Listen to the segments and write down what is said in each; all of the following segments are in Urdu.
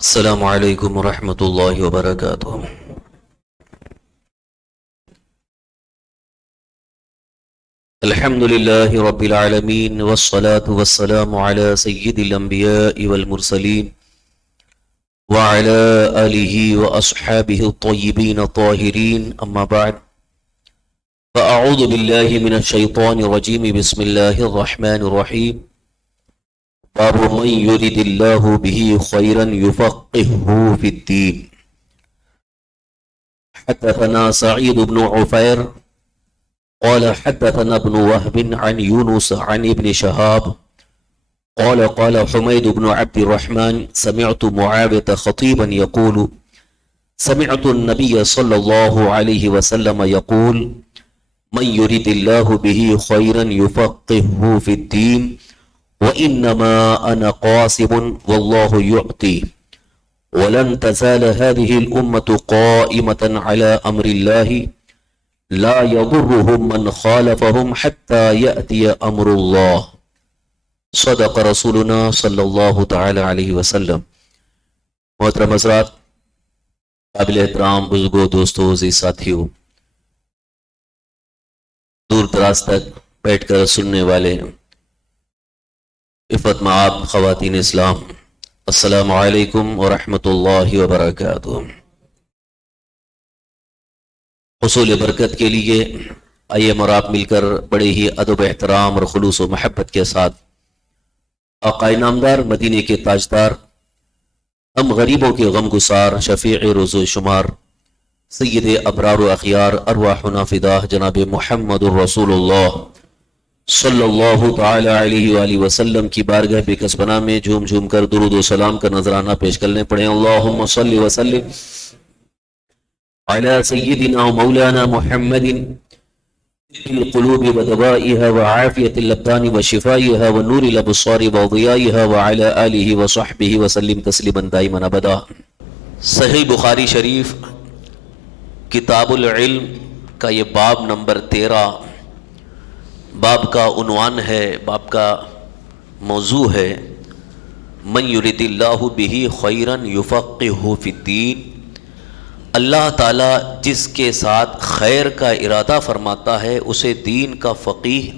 السلام علیکم ورحمۃ اللہ وبرکاتہ۔ الحمد للہ رب العالمین والصلاة والسلام علی سید الانبیاء والمرسلین وعلی آلہ واصحابہ الطیبین الطاہرین، اما بعد فاعوذ باللہ من الشیطان الرجیم، بسم اللہ الرحمن الرحیم۔ باب من يرد الله به خيرا يفقهه في الدين۔ حدثنا سعيد بن عفير قال حدثنا ابن وهب عن يونس عن ابن شهاب قال حميد بن عبد الرحمن سمعت معاوية خطيبا يقول سمعت النبي صلى الله عليه وسلم يقول من يرد الله به خيرا يفقهه في الدين وَإِنَّمَا أَنَا قَاسِبٌ وَاللَّهُ يُعْطِي وَلَن تَزَالَ هَذِهِ الْأُمَّةُ قَائِمَةً عَلَى أَمْرِ اللَّهِ لَا يَضُرُّهُم مَّنْ خَالَفَهُمْ حَتَّى يَأْتِيَ أَمْرُ اللَّهِ صدق رسولنا صلی اللہ تعالی علیہ وسلم۔ محترم حضرات، قابل احترام بزرگوں، دوستوں، عزیز ساتھیوں، دور دراز تک بیٹھ کر سننے والے عفت معاب خواتین اسلام، السلام علیکم ورحمۃ اللہ وبرکاتہ۔ حصول برکت کے لیے آئیے ہم اور آپ مل کر بڑے ہی ادب احترام اور خلوص و محبت کے ساتھ آقا نامدار، مدینے کے تاجدار، ہم غریبوں کے غم گسار، شفیع روز و شمار، سید ابرار و اخیار، ارواحنا فداہ جناب محمد الرسول اللہ صلی اللہ تعالی علیہ وآلہ وسلم کی بارگاہ بے کسبنا میں جھوم جھوم کر درود و سلام کا نذرانہ پیش کرنے پڑے۔ اللہم صلی وسلم علی سیدنا و مولانا محمد القلوب و دوائها و عافیت الابدان و شفائها و نور الابصار و ضیائها و علی آلہ و صحبہ وسلم تسلیما دائما ابدا۔ صحیح بخاری شریف کتاب العلم کا یہ باب نمبر 13، باب کا عنوان ہے، باب کا موضوع ہے من یرد اللہ بہ خیرا یفقہہ فی الدین۔ اللہ تعالیٰ جس کے ساتھ خیر کا ارادہ فرماتا ہے اسے دین کا فقیہ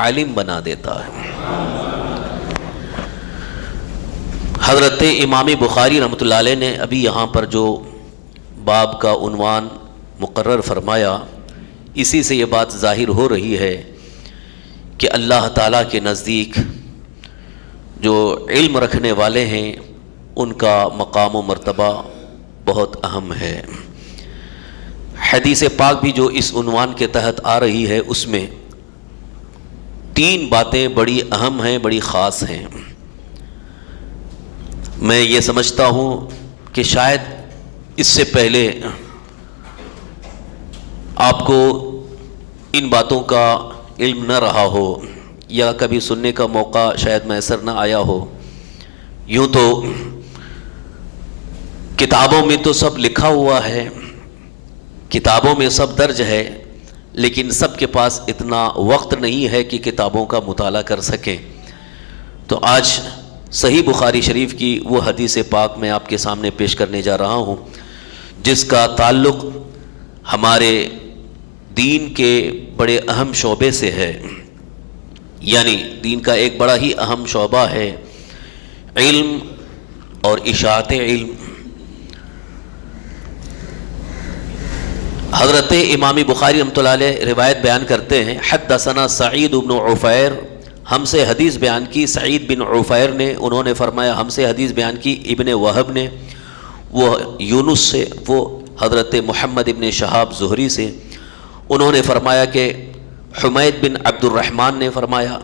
عالم بنا دیتا ہے۔ حضرت امام بخاری رحمۃ اللہ علیہ نے ابھی یہاں پر جو باب کا عنوان مقرر فرمایا، اسی سے یہ بات ظاہر ہو رہی ہے کہ اللہ تعالیٰ کے نزدیک جو علم رکھنے والے ہیں ان کا مقام و مرتبہ بہت اہم ہے۔ حدیث پاک بھی جو اس عنوان کے تحت آ رہی ہے اس میں 3 باتیں بڑی اہم ہیں، بڑی خاص ہیں۔ میں یہ سمجھتا ہوں کہ شاید اس سے پہلے آپ کو ان باتوں کا علم نہ رہا ہو یا کبھی سننے کا موقع شاید میسر نہ آیا ہو۔ یوں تو کتابوں میں تو سب لکھا ہوا ہے، کتابوں میں سب درج ہے، لیکن سب کے پاس اتنا وقت نہیں ہے کہ کتابوں کا مطالعہ کر سکیں۔ تو آج صحیح بخاری شریف کی وہ حدیث پاک میں آپ کے سامنے پیش کرنے جا رہا ہوں جس کا تعلق ہمارے دین کے بڑے اہم شعبے سے ہے، یعنی دین کا ایک بڑا ہی اہم شعبہ ہے علم اور اشاعت علم۔ حضرت امام بخاری رحمۃ اللہ علیہ روایت بیان کرتے ہیں، حدثنا سعید بن عفیر، ہم سے حدیث بیان کی سعید بن عفیر نے، انہوں نے فرمایا ہم سے حدیث بیان کی ابن وہب نے، وہ یونس سے، وہ حضرت محمد ابن شہاب زہری سے، انہوں نے فرمایا کہ حمید بن عبد الرحمن نے فرمایا،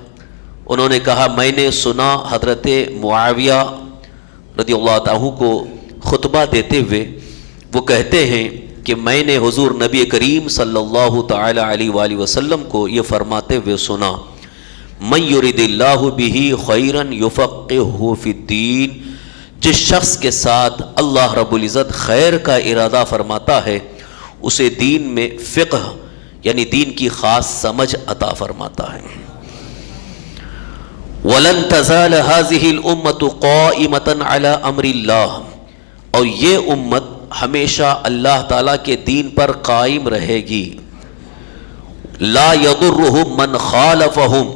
انہوں نے کہا میں نے سنا حضرت معاویہ رضی اللہ عنہ کو خطبہ دیتے ہوئے وہ کہتے ہیں کہ میں نے حضور نبی کریم صلی اللہ تعالی علیہ وآلہ وسلم کو یہ فرماتے ہوئے سنا، من یرد اللہ بہ خیرا یفقہہ فی الدین، جس شخص کے ساتھ اللہ رب العزت خیر کا ارادہ فرماتا ہے اسے دین میں فقہ یعنی دین کی خاص سمجھ عطا فرماتا ہے۔ وَلَن تَزَالَ هَذِهِ الْأُمَّةُ قَائِمَةً عَلَى أَمْرِ اللَّهِ، اور یہ امت ہمیشہ اللہ تعالیٰ کے دین پر قائم رہے گی. لا یضرہم من خالفہم،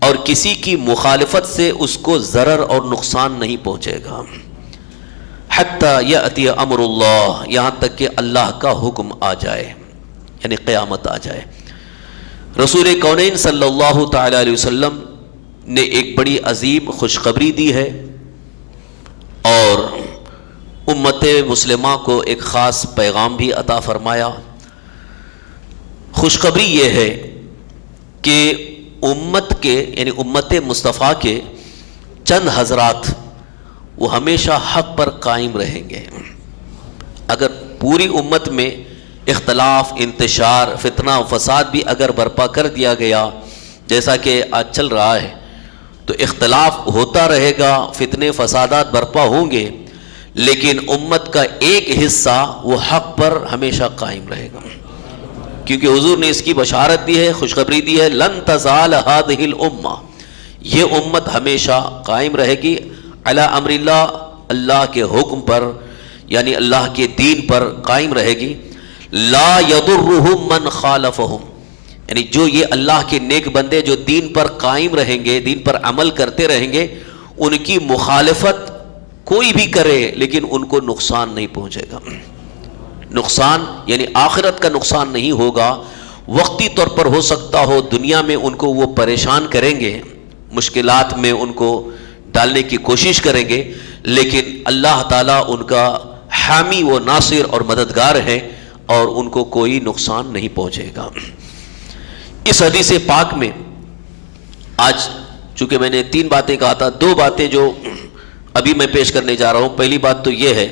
اور کسی کی مخالفت سے اس کو ضرر اور نقصان نہیں پہنچے گا. حتی یأتی امر اللہ، یہاں تک کہ اللہ کا حکم آ جائے، یعنی قیامت آ جائے. رسول کونین صلی اللہ تعالی علیہ وسلم نے ایک بڑی عظیم خوشخبری دی ہے، اور امت مسلمہ کو ایک خاص پیغام بھی عطا فرمایا. خوشخبری یہ ہے کہ امت کے یعنی امت مصطفیٰ کے چند حضرات وہ ہمیشہ حق پر قائم رہیں گے. اگر پوری امت میں اختلاف، انتشار، فتنہ و فساد بھی اگر برپا کر دیا گیا جیسا کہ آج چل رہا ہے، تو اختلاف ہوتا رہے گا، فتنے فسادات برپا ہوں گے، لیکن امت کا ایک حصہ وہ حق پر ہمیشہ قائم رہے گا. کیونکہ حضور نے اس کی بشارت دی ہے، خوشخبری دی ہے، لن تزال هذه الامہ، یہ امت ہمیشہ قائم رہے گی علی امر اللہ، اللہ کے حکم پر، یعنی اللہ کے دین پر قائم رہے گی. لا یضرہم من خالفہم، یعنی جو یہ اللہ کے نیک بندے جو دین پر قائم رہیں گے، دین پر عمل کرتے رہیں گے، ان کی مخالفت کوئی بھی کرے لیکن ان کو نقصان نہیں پہنچے گا. نقصان یعنی آخرت کا نقصان نہیں ہوگا، وقتی طور پر ہو سکتا ہو دنیا میں ان کو وہ پریشان کریں گے، مشکلات میں ان کو ڈالنے کی کوشش کریں گے، لیکن اللہ تعالیٰ ان کا حامی و ناصر اور مددگار ہے، اور ان کو کوئی نقصان نہیں پہنچے گا. اس حدیث پاک میں آج چونکہ میں نے 3 باتیں کہا تھا، 2 باتیں جو ابھی میں پیش کرنے جا رہا ہوں. پہلی بات تو یہ ہے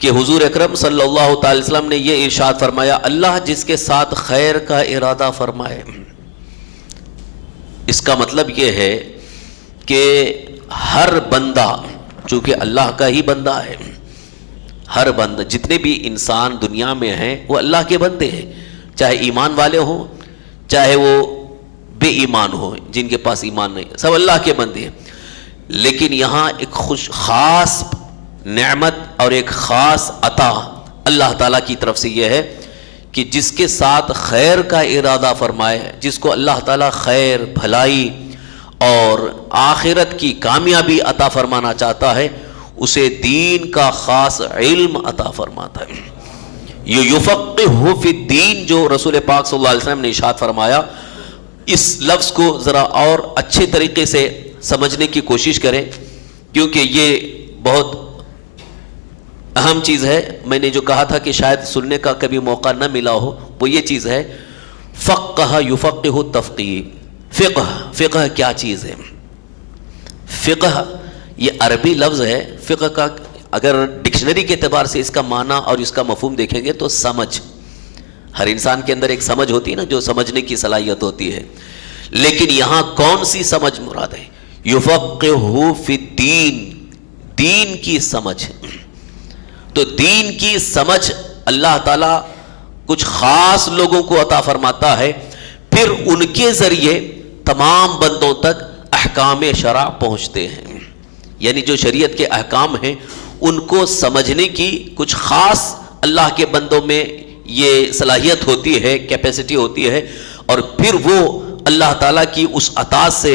کہ حضور اکرم صلی اللہ تعالی وسلم نے یہ ارشاد فرمایا، اللہ جس کے ساتھ خیر کا ارادہ فرمائے. اس کا مطلب یہ ہے کہ ہر بندہ چونکہ اللہ کا ہی بندہ ہے، ہر بندہ جتنے بھی انسان دنیا میں ہیں وہ اللہ کے بندے ہیں، چاہے ایمان والے ہوں چاہے وہ بے ایمان ہوں، جن کے پاس ایمان نہیں، سب اللہ کے بندے ہیں. لیکن یہاں ایک خاص نعمت اور ایک خاص عطا اللہ تعالیٰ کی طرف سے یہ ہے کہ جس کے ساتھ خیر کا ارادہ فرمائے، جس کو اللہ تعالیٰ خیر، بھلائی اور آخرت کی کامیابی عطا فرمانا چاہتا ہے، اسے دین کا خاص علم عطا فرماتا ہے. یہ یفقہہ فی الدین جو رسول پاک صلی اللہ علیہ وسلم نے ارشاد فرمایا، اس لفظ کو ذرا اور اچھے طریقے سے سمجھنے کی کوشش کریں، کیونکہ یہ بہت اہم چیز ہے. میں نے جو کہا تھا کہ شاید سننے کا کبھی موقع نہ ملا ہو، وہ یہ چیز ہے فقہ یفقہ تفقیہ. فقہ کیا چیز ہے؟ فقہ یہ عربی لفظ ہے. فقہ کا اگر ڈکشنری کے اعتبار سے اس کا معنی اور اس کا مفہوم دیکھیں گے تو سمجھ. ہر انسان کے اندر ایک سمجھ ہوتی ہے نا، جو سمجھنے کی صلاحیت ہوتی ہے، لیکن یہاں کون سی سمجھ مراد ہے؟ یفقہہ فی الدین، دین کی سمجھ. تو دین کی سمجھ اللہ تعالیٰ کچھ خاص لوگوں کو عطا فرماتا ہے، پھر ان کے ذریعے تمام بندوں تک احکام شرع پہنچتے ہیں. یعنی جو شریعت کے احکام ہیں ان کو سمجھنے کی کچھ خاص اللہ کے بندوں میں یہ صلاحیت ہوتی ہے، کیپیسٹی ہوتی ہے، اور پھر وہ اللہ تعالیٰ کی اس عطا سے،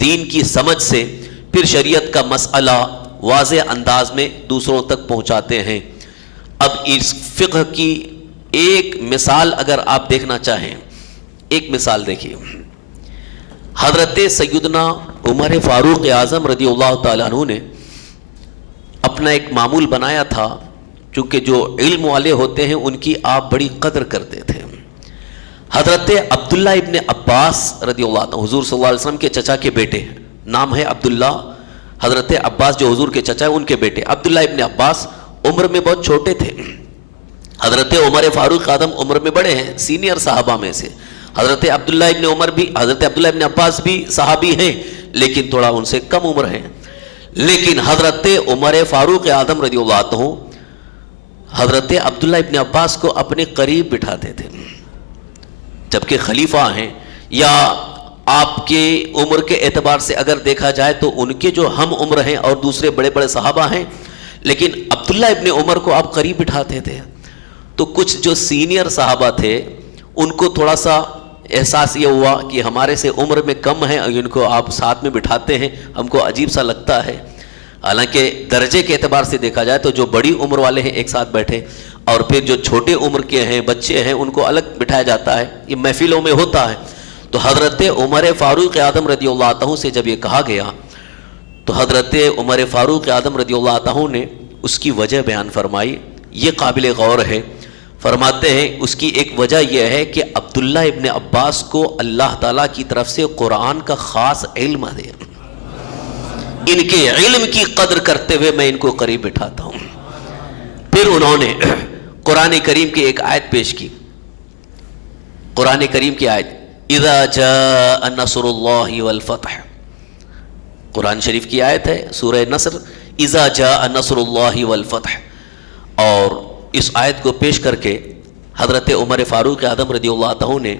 دین کی سمجھ سے پھر شریعت کا مسئلہ واضح انداز میں دوسروں تک پہنچاتے ہیں. اب اس فقہ کی ایک مثال اگر آپ دیکھنا چاہیں، ایک مثال دیکھیے. حضرت سیدنا عمر فاروق اعظم رضی اللہ تعالیٰ عنہ نے اپنا ایک معمول بنایا تھا، چونکہ جو علم والے ہوتے ہیں ان کی آپ بڑی قدر کرتے تھے. حضرت عبداللہ ابن عباس رضی اللہ عنہ، حضور صلی اللہ علیہ وسلم کے چچا کے بیٹے، نام ہے عبداللہ. حضرت عباس جو حضور کے چچا ہیں ان کے بیٹے عبداللہ ابن عباس عمر میں بہت چھوٹے تھے. حضرت عمر فاروق اعظم عمر میں بڑے ہیں، سینئر صحابہ میں سے. حضرت عبداللہ ابن عمر بھی، حضرت عبداللہ ابن عباس بھی صحابی ہیں، لیکن تھوڑا ان سے کم عمر ہیں. لیکن حضرت عمر فاروق اعظم رضی اللہ عنہ حضرت عبداللہ ابن عباس کو اپنے قریب بٹھاتے تھے، جبکہ خلیفہ ہیں، یا آپ کے عمر کے اعتبار سے اگر دیکھا جائے تو ان کے جو ہم عمر ہیں اور دوسرے بڑے بڑے صحابہ ہیں، لیکن عبداللہ ابن عمر کو آپ قریب بٹھاتے تھے. تو کچھ جو سینئر صحابہ تھے ان کو تھوڑا سا احساس یہ ہوا کہ ہمارے سے عمر میں کم ہیں، ان کو آپ ساتھ میں بٹھاتے ہیں، ہم کو عجیب سا لگتا ہے. حالانکہ درجے کے اعتبار سے دیکھا جائے تو جو بڑی عمر والے ہیں ایک ساتھ بیٹھے، اور پھر جو چھوٹے عمر کے ہیں، بچے ہیں، ان کو الگ بٹھایا جاتا ہے. یہ محفلوں میں ہوتا ہے. تو حضرت عمر فاروق اعظم رضی اللہ عنہ سے جب یہ کہا گیا تو حضرت عمر فاروق اعظم رضی اللہ عنہ نے اس کی وجہ بیان فرمائی. یہ قابل غور ہے. فرماتے ہیں اس کی ایک وجہ یہ ہے کہ عبداللہ ابن عباس کو اللہ تعالیٰ کی طرف سے قرآن کا خاص علم ہے. ان کے علم کی قدر کرتے ہوئے میں ان کو قریب بٹھاتا ہوں. پھر انہوں نے قرآن کریم کی ایک آیت پیش کی. قرآن کریم کی آیت اذا جاء نصر اللہ والفتح، قرآن شریف کی آیت ہے سورہ نصر، اذا جاء نصر اللہ والفتح. اور اس آیت کو پیش کر کے حضرت عمر فاروق اعظم رضی اللہ عنہ نے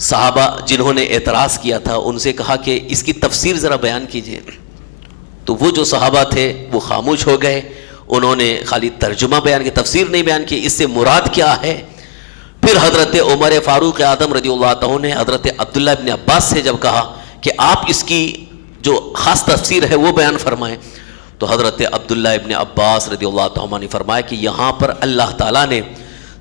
صحابہ جنہوں نے اعتراض کیا تھا ان سے کہا کہ اس کی تفسیر ذرا بیان کیجئے. تو وہ جو صحابہ تھے وہ خاموش ہو گئے. انہوں نے خالی ترجمہ بیان کیا، تفسیر نہیں بیان کی، اس سے مراد کیا ہے. پھر حضرت عمر فاروق اعظم رضی اللہ عنہ نے حضرت عبداللہ ابن عباس سے جب کہا کہ آپ اس کی جو خاص تفسیر ہے وہ بیان فرمائیں، تو حضرت عبداللہ ابن عباس رضی اللہ عنہ نے فرمایا کہ یہاں پر اللہ تعالیٰ نے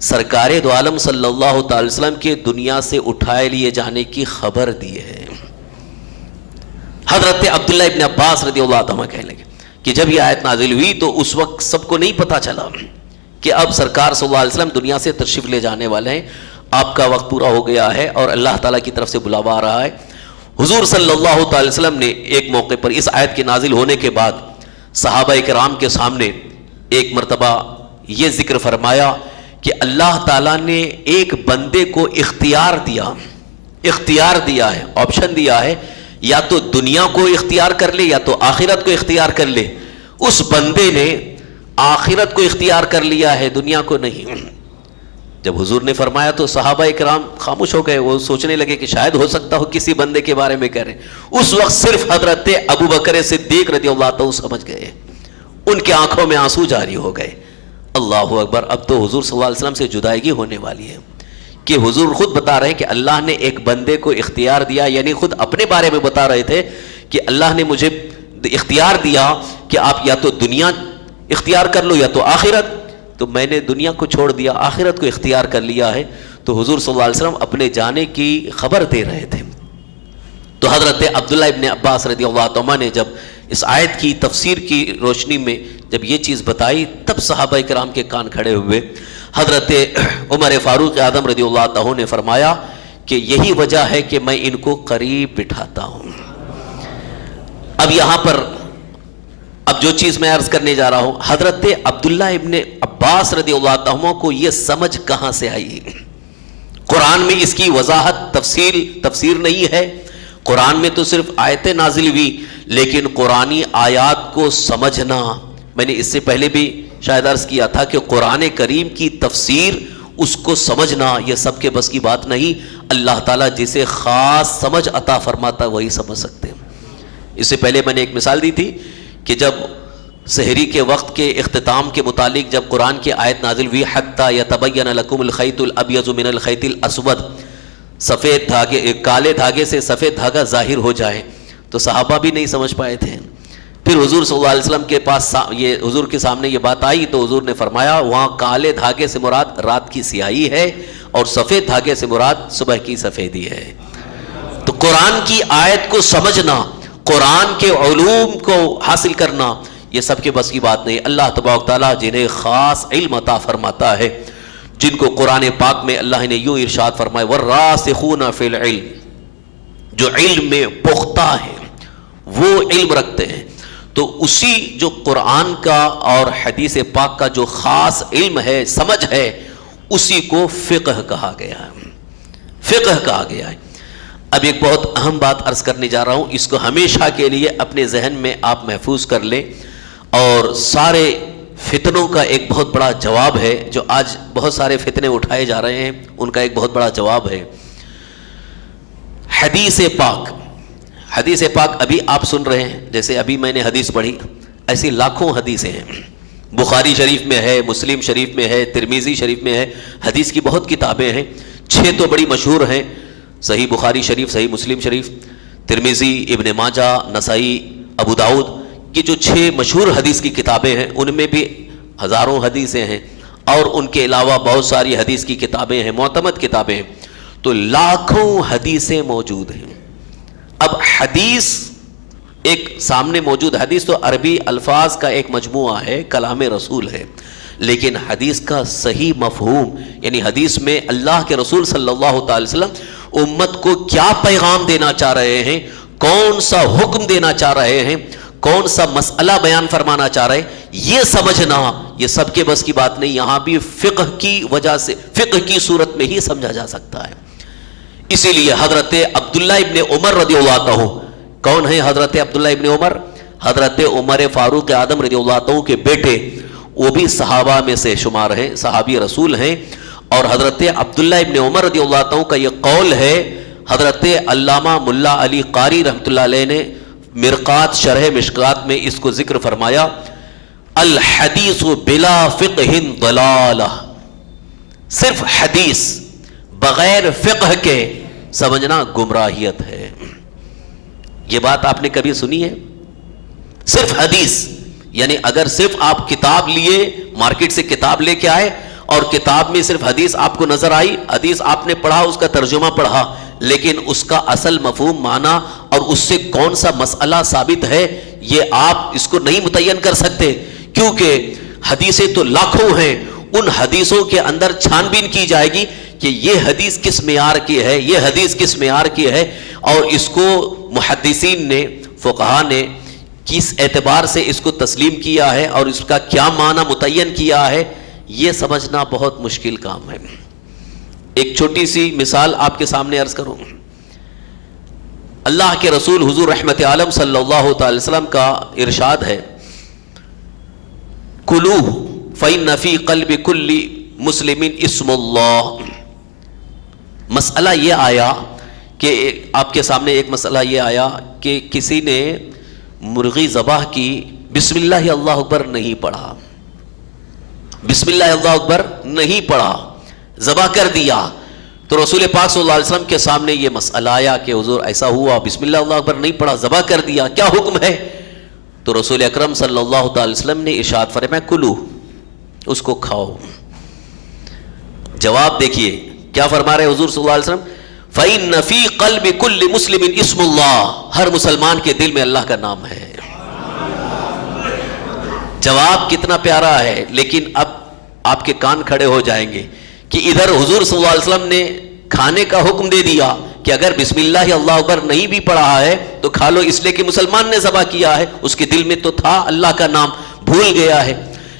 سرکار دو عالم صلی اللہ تعالی وسلم کے دنیا سے اٹھائے لیے جانے کی خبر دی ہے. حضرت عبداللہ ابن عباس رضی اللہ عنہ کہنے لگے کہ جب یہ آیت نازل ہوئی تو اس وقت سب کو نہیں پتا چلا کہ اب سرکار صلی اللہ علیہ وسلم دنیا سے تشریف لے جانے والے ہیں، آپ کا وقت پورا ہو گیا ہے اور اللہ تعالیٰ کی طرف سے بلاوا آ رہا ہے. حضور صلی اللہ تعالی وسلم نے ایک موقع پر اس آیت کے نازل ہونے کے بعد صحابہ کرام کے سامنے ایک مرتبہ یہ ذکر فرمایا کہ اللہ تعالیٰ نے ایک بندے کو اختیار دیا ہے، آپشن دیا ہے، یا تو دنیا کو اختیار کر لے یا تو آخرت کو اختیار کر لے. اس بندے نے آخرت کو اختیار کر لیا ہے، دنیا کو نہیں. جب حضور نے فرمایا تو صحابہ کرام خاموش ہو گئے. وہ سوچنے لگے کہ شاید ہو سکتا ہو کسی بندے کے بارے میں کہہ رہے. اس وقت صرف حضرت ابو بکر صدیق رضی اللہ عنہ سمجھ گئے، ان کے آنکھوں میں آنسو جاری ہو گئے. اللہ اکبر. اب تو حضور صلی اللہ علیہ وسلم سے جدائیگی ہونے والی ہے کہ حضور خود بتا رہے ہیں کہ اللہ نے ایک بندے کو اختیار دیا، یعنی خود اپنے بارے میں بتا رہے تھے کہ اللہ نے مجھے اختیار دیا کہ آپ یا تو دنیا اختیار کر لو یا تو آخرت. تو میں نے دنیا کو چھوڑ دیا، آخرت کو اختیار کر لیا ہے. تو حضور صلی اللہ علیہ وسلم اپنے جانے کی خبر دے رہے تھے. تو حضرت عبداللہ ابن عباس رضی اللہ عنہ نے جب اس آیت کی تفسیر کی روشنی میں جب یہ چیز بتائی تب صحابہ کرام کے کان کھڑے ہوئے. حضرت عمر فاروق اعظم رضی اللہ عنہ نے فرمایا کہ یہی وجہ ہے کہ میں ان کو قریب بٹھاتا ہوں. اب یہاں پر اب جو چیز میں عرض کرنے جا رہا ہوں، حضرت عبداللہ ابن عباس رضی اللہ عنہ کو یہ سمجھ کہاں سے آئی؟ قرآن میں اس کی وضاحت تفسیر نہیں ہے. قرآن میں تو صرف آیتیں نازل ہوئی، لیکن قرآنی آیات کو سمجھنا، میں نے اس سے پہلے بھی شاید عرض کیا تھا کہ قرآن کریم کی تفسیر اس کو سمجھنا یہ سب کے بس کی بات نہیں. اللہ تعالیٰ جسے خاص سمجھ عطا فرماتا وہی سمجھ سکتے ہیں. اس سے پہلے میں نے ایک مثال دی تھی کہ جب سحری کے وقت کے اختتام کے متعلق جب قرآن کی آیت نازل ہوئی حتی یتبین لکم الخیط الابیض من الخیط الاسود، سفید دھاگے کالے دھاگے سے سفید دھاگا ظاہر ہو جائے، تو صحابہ بھی نہیں سمجھ پائے تھے. پھر حضور صلی اللہ علیہ وسلم کے پاس یہ حضور کے سامنے یہ بات آئی تو حضور نے فرمایا وہاں کالے دھاگے سے مراد رات کی سیاہی ہے اور سفید دھاگے سے مراد صبح کی سفیدی ہے. تو قرآن کی آیت کو سمجھنا، قرآن کے علوم کو حاصل کرنا یہ سب کے بس کی بات نہیں. اللہ تبارک تعالیٰ جنہیں خاص علم عطا فرماتا ہے، جن کو قرآن پاک میں اللہ نے یوں ارشاد فرمایا والراسخون فی العلم، جو علم میں پختہ ہیں وہ علم رکھتے ہیں. تو اسی جو قرآن کا اور حدیث پاک کا جو خاص علم ہے، سمجھ ہے، اسی کو فقہ کہا گیا ہے. فقہ کہا گیا ہے. اب ایک بہت اہم بات عرض کرنے جا رہا ہوں، اس کو ہمیشہ کے لیے اپنے ذہن میں آپ محفوظ کر لیں، اور سارے فتنوں کا ایک بہت بڑا جواب ہے. جو آج بہت سارے فتنے اٹھائے جا رہے ہیں ان کا ایک بہت بڑا جواب ہے حدیث پاک. حدیث پاک ابھی آپ سن رہے ہیں، جیسے ابھی میں نے حدیث پڑھی، ایسی لاکھوں حدیثیں ہیں، بخاری شریف میں ہے، مسلم شریف میں ہے، ترمذی شریف میں ہے، حدیث کی بہت کتابیں ہیں، 6 تو بڑی مشہور ہیں، صحیح بخاری شریف، صحیح مسلم شریف، ترمذی، ابن ماجہ، نسائی، ابو داؤد کی جو 6 مشہور حدیث کی کتابیں ہیں ان میں بھی ہزاروں حدیثیں ہیں، اور ان کے علاوہ بہت ساری حدیث کی کتابیں ہیں، معتمد کتابیں ہیں، تو لاکھوں حدیثیں موجود ہیں۔ اب حدیث ایک سامنے موجود، حدیث تو عربی الفاظ کا ایک مجموعہ ہے، کلام رسول ہے، لیکن حدیث کا صحیح مفہوم، یعنی حدیث میں اللہ کے رسول صلی اللہ تعالی وسلم امت کو کیا پیغام دینا چاہ رہے ہیں، کون سا حکم دینا چاہ رہے ہیں، کون سا مسئلہ بیان فرمانا چاہ رہے ہیں، یہ سمجھنا یہ سب کے بس کی بات نہیں، یہاں بھی فقہ کی وجہ سے، فقہ کی صورت میں ہی سمجھا جا سکتا ہے۔ اسی لیے حضرت عبداللہ ابن عمر رضی اللہ عنہ، کون ہیں حضرت عبداللہ ابن عمر؟ حضرت عمر فاروق اعظم رضی اللہ عنہ کے بیٹے، وہ بھی صحابہ میں سے شمار ہیں، صحابی رسول ہیں، اور حضرت عبداللہ ابن عمر رضی اللہ عنہ کا یہ قول ہے، حضرت علامہ ملا علی قاری رحمۃ اللہ علیہ نے مرقات شرح مشکات میں اس کو ذکر فرمایا، الحدیث بلا فقہ ضلالہ، صرف حدیث بغیر فقہ کے سمجھنا گمراہیت ہے۔ یہ بات آپ نے کبھی سنی ہے؟ صرف حدیث، یعنی اگر صرف آپ کتاب لیے، مارکیٹ سے کتاب لے کے آئے اور کتاب میں صرف حدیث آپ کو نظر آئی، حدیث آپ نے پڑھا، اس کا ترجمہ پڑھا، لیکن اس کا اصل مفہوم، معنی اور اس سے کون سا مسئلہ ثابت ہے، یہ آپ اس کو نہیں متعین کر سکتے، کیونکہ حدیثیں تو لاکھوں ہیں، ان حدیثوں کے اندر چھان بین کی جائے گی کہ یہ حدیث کس معیار کی ہے، یہ حدیث کس معیار کی ہے، اور اس کو محدثین نے، فقہا نے کس اعتبار سے اس کو تسلیم کیا ہے اور اس کا کیا معنی متعین کیا ہے، یہ سمجھنا بہت مشکل کام ہے۔ ایک چھوٹی سی مثال آپ کے سامنے عرض کروں، اللہ کے رسول حضور رحمت عالم صلی اللہ تعالی وسلم کا ارشاد ہے، کلو فإن فی قلب کل مسلم اسم اللہ۔ مسئلہ یہ آیا کہ آپ کے سامنے ایک مسئلہ یہ آیا کہ کسی نے مرغی ذبح کی، بسم اللہ اللہ اکبر نہیں پڑھا، بسم اللہ اللہ اکبر نہیں پڑھا، ذبح کر دیا، تو رسول پاک صلی اللہ علیہ وسلم کے سامنے یہ مسئلہ آیا کہ حضور ایسا ہوا، بسم اللہ اللہ اکبر نہیں پڑھا، ذبح کر دیا، کیا حکم ہے؟ تو رسول اکرم صلی اللہ تعالی وسلم نے ارشاد فرمایا، کلو، اس کو کھاؤ۔ جواب دیکھیے کیا فرما رہے حضور صلی اللہ علیہ وسلم، فَإِنَّ فِي قَلْبِ كُلِّ مُسْلِمٍ اسْمُ اللَّهِ، ہر مسلمان کے دل میں اللہ کا نام ہے۔ جواب کتنا پیارا ہے، لیکن اب آپ کے کان کھڑے ہو جائیں گے کہ ادھر حضور صلی اللہ علیہ وسلم نے کھانے کا حکم دے دیا کہ اگر بسم اللہ اللہ اکبر نہیں بھی پڑھا ہے تو کھا لو، اس لیے کہ مسلمان نے ذبح کیا ہے، اس کے دل میں تو تھا اللہ کا نام، بھول گیا ہے۔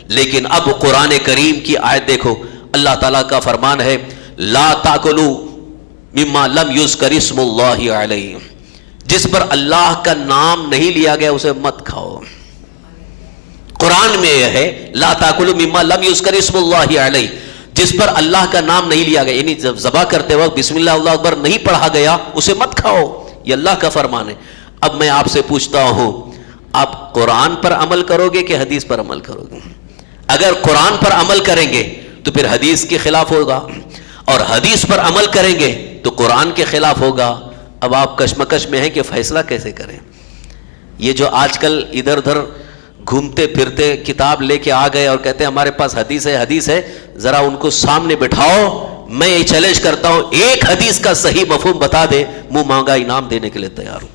لیکن اب قرآن کریم کی آیت دیکھو، اللہ تعالیٰ کا فرمان ہے، لا تاکلوا مما لم یذکر اسم اللہ علیہ، جس پر اللہ کا نام نہیں لیا گیا اسے مت کھاؤ۔ قرآن میں یہ ہے، لا تاکلوا مما لم یذکر اسم اللہ علیہ، جس پر اللہ کا نام نہیں لیا گیا، یعنی جب ذبح کرتے وقت بسم اللہ اللہ اکبر نہیں پڑھا گیا اسے مت کھاؤ، یہ اللہ کا فرمان ہے۔ اب میں آپ سے پوچھتا ہوں، آپ قرآن پر عمل کرو گے کہ حدیث پر عمل کرو گے؟ اگر قرآن پر عمل کریں گے تو پھر حدیث کے خلاف ہوگا، اور حدیث پر عمل کریں گے تو قرآن کے خلاف ہوگا۔ اب آپ کشمکش میں ہیں کہ فیصلہ کیسے کریں۔ یہ جو آج کل ادھر ادھر گھومتے پھرتے کتاب لے کے آ گئے اور کہتے ہیں ہمارے پاس حدیث ہے، حدیث ہے، ذرا ان کو سامنے بٹھاؤ، میں یہ چیلنج کرتا ہوں، ایک حدیث کا صحیح مفہوم بتا دے، منہ مانگا انعام دینے کے لیے تیار ہوں۔